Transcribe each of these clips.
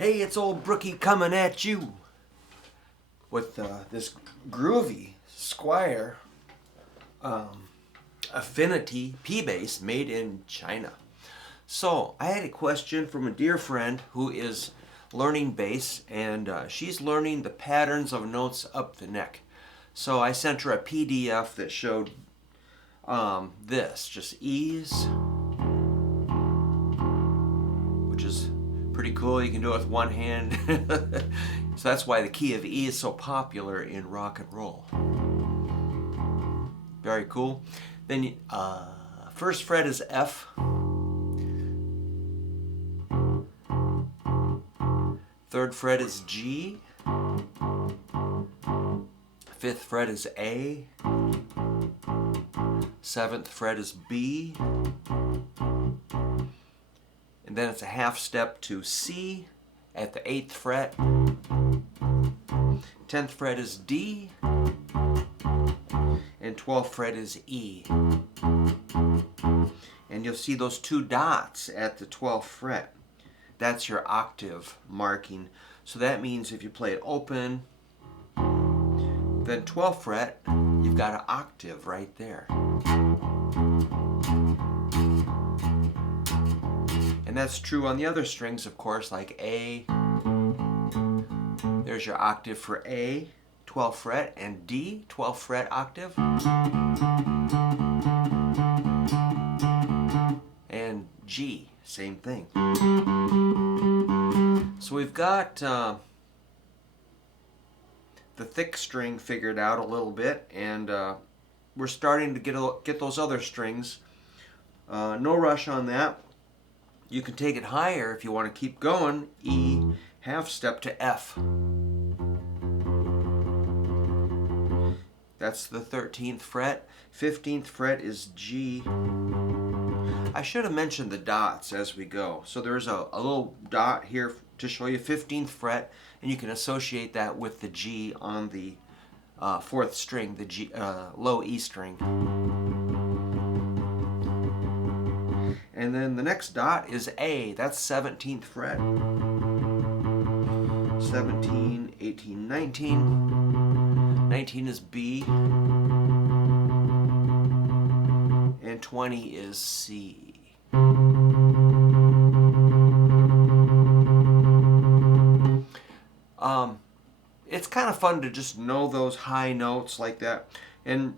Hey, it's old Brookie coming at you with this groovy Squire Affinity P-Bass made in China. So, I had a question from a dear friend who is learning bass, and she's learning the patterns of notes up the neck. So I sent her a PDF that showed this, just E's, which is pretty cool. You can do it with one hand. So that's why the key of E is so popular in rock and roll. Very cool. Then first fret is F. Third fret is G. Fifth fret is A. Seventh fret is B. And then it's a half step to C at the 8th fret. 10th fret is D. And 12th fret is E. And you'll see those two dots at the 12th fret. That's your octave marking. So that means if you play it open, then 12th fret, you've got an octave right there. And that's true on the other strings, of course, like A. There's your octave for A, 12th fret, and D, 12th fret octave. And G, same thing. So we've got the thick string figured out a little bit, and we're starting to get those other strings. No rush on that. You can take it higher if you want to keep going. E, half step to F. That's the 13th fret. 15th fret is G. I should have mentioned the dots as we go. So there's a little dot here to show you 15th fret, and you can associate that with the G on the 4th string, the G, low E string. And then the next dot is A. That's 17th fret. 17, 18, 19. 19 is B. And 20 is C. It's kind of fun to just know those high notes like that. And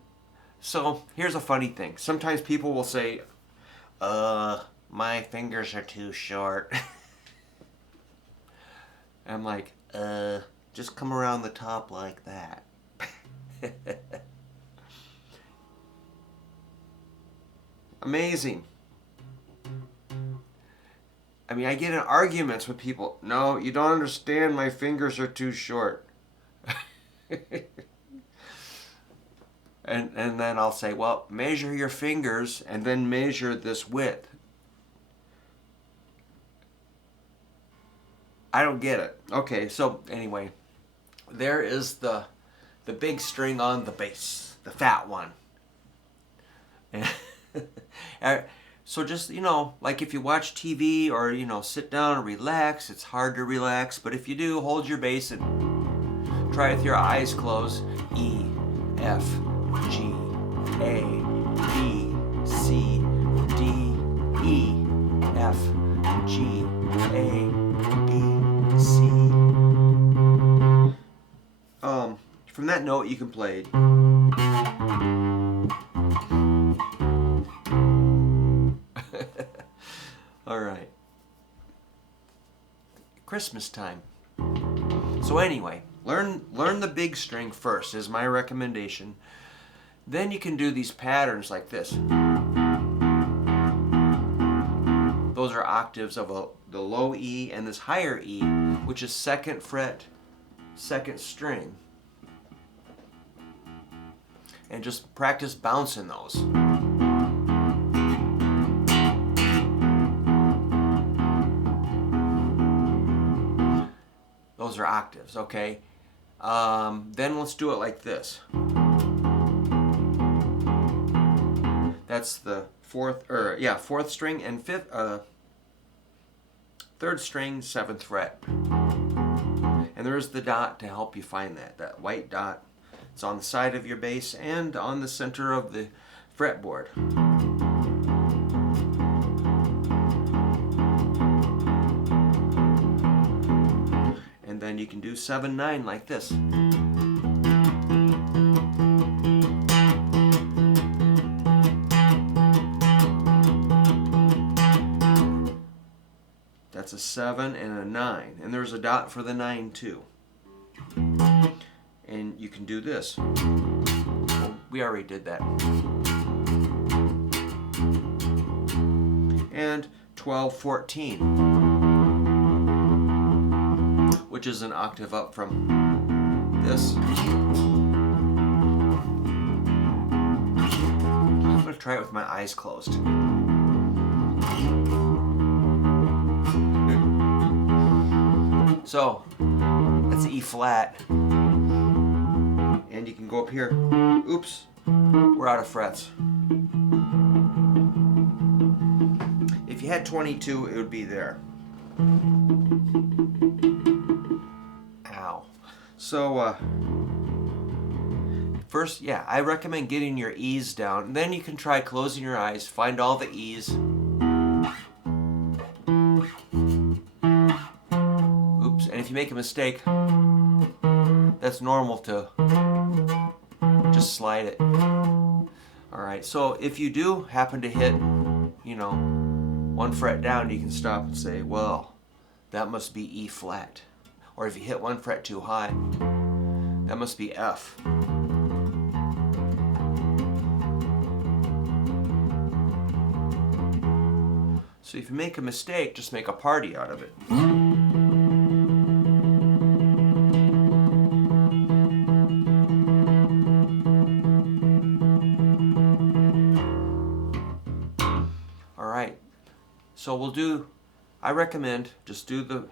so here's a funny thing. Sometimes people will say, my fingers are too short. I'm like, just come around the top like that. Amazing. I mean, I get in arguments with people. No, you don't understand, my fingers are too short. And then I'll say, well, measure your fingers and then measure this width. I don't get it. Okay, so anyway, there is the big string on the bass, the fat one. So just, like if you watch TV or, sit down and relax, it's hard to relax. But if you do, hold your bass and try it with your eyes closed. E, F, G, A, B, C, D, E, F, G, A, B, C. From that note, you can play. All right. Christmas time. So anyway, learn the big string first is my recommendation. Then you can do these patterns like this. Those are octaves of the low E and this higher E, which is 2nd fret, 2nd string. And just practice bouncing those. Those are octaves, okay? Then let's do it like this. That's the fourth string and 3rd string, 7th fret. And there's the dot to help you find that white dot. It's on the side of your bass and on the center of the fretboard. And then you can do 7, 9 like this. That's a 7 and a 9. And there's a dot for the 9 too. And you can do this. Well, we already did that. And 12, 14, which is an octave up from this. I'm going to try it with my eyes closed. So, that's E flat. And you can go up here. Oops, we're out of frets. If you had 22, it would be there. Ow. So, first, yeah, I recommend getting your E's down. And then you can try closing your eyes, find all the E's. Oops, and if you make a mistake, that's normal to just slide it. Alright, so if you do happen to hit, 1 fret down, you can stop and say, well, that must be E flat. Or if you hit 1 fret too high, that must be F. So if you make a mistake, just make a party out of it. Alright, so I recommend just do the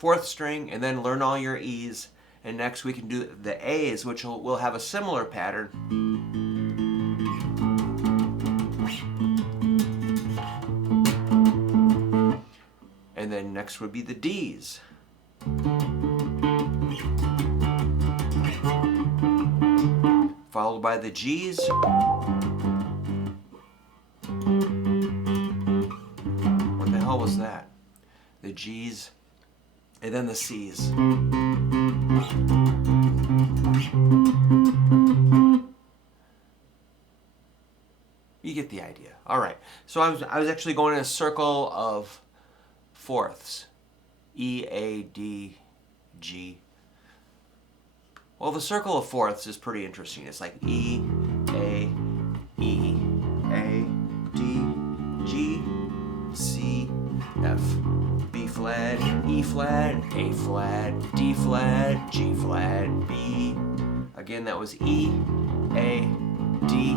4th string and then learn all your E's, and next we can do the A's, which will have a similar pattern. And then next would be the D's. Followed by the G's. What the hell was that? The G's. And then the C's. You get the idea. All right. So I was actually going in a circle of fourths. E, A, D, G. Well, the circle of fourths is pretty interesting. It's like E, A, E, A, D, G, C, F, B flat, E flat, A flat, D flat, G flat, B. Again, that was E, A, D,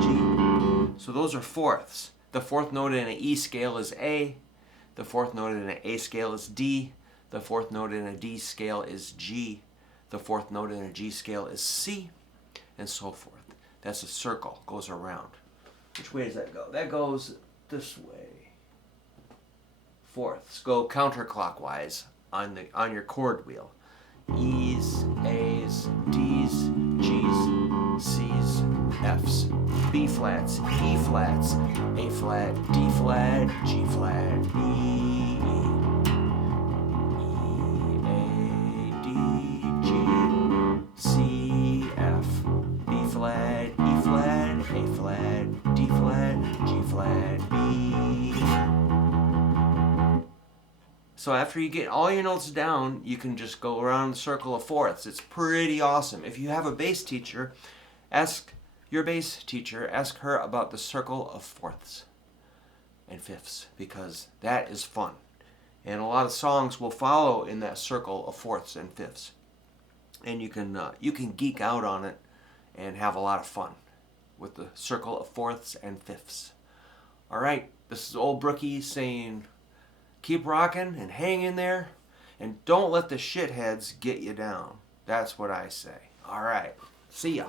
G. So those are fourths. The 4th note in an E scale is A. The 4th note in an A scale is D. The 4th note in a D scale is G. The 4th note in a G scale is C, and so forth. That's a circle, goes around. Which way does that go? That goes this way. Fourths go counterclockwise on your chord wheel. E's, A's, D's, G's, C's, F's, B flats, E flats, A flat, D flat, G flat, B, A, D, G, C, F, B flat, E flat, A flat, D flat, G flat, B. So after you get all your notes down, you can just go around the circle of fourths. It's pretty awesome. If you have a bass teacher, ask your bass teacher, ask her about the circle of fourths and fifths, because that is fun. And a lot of songs will follow in that circle of fourths and fifths. And you can geek out on it and have a lot of fun with the circle of fourths and fifths. All right, this is old Brookie saying, keep rocking and hang in there, and don't let the shitheads get you down. That's what I say. All right, see ya.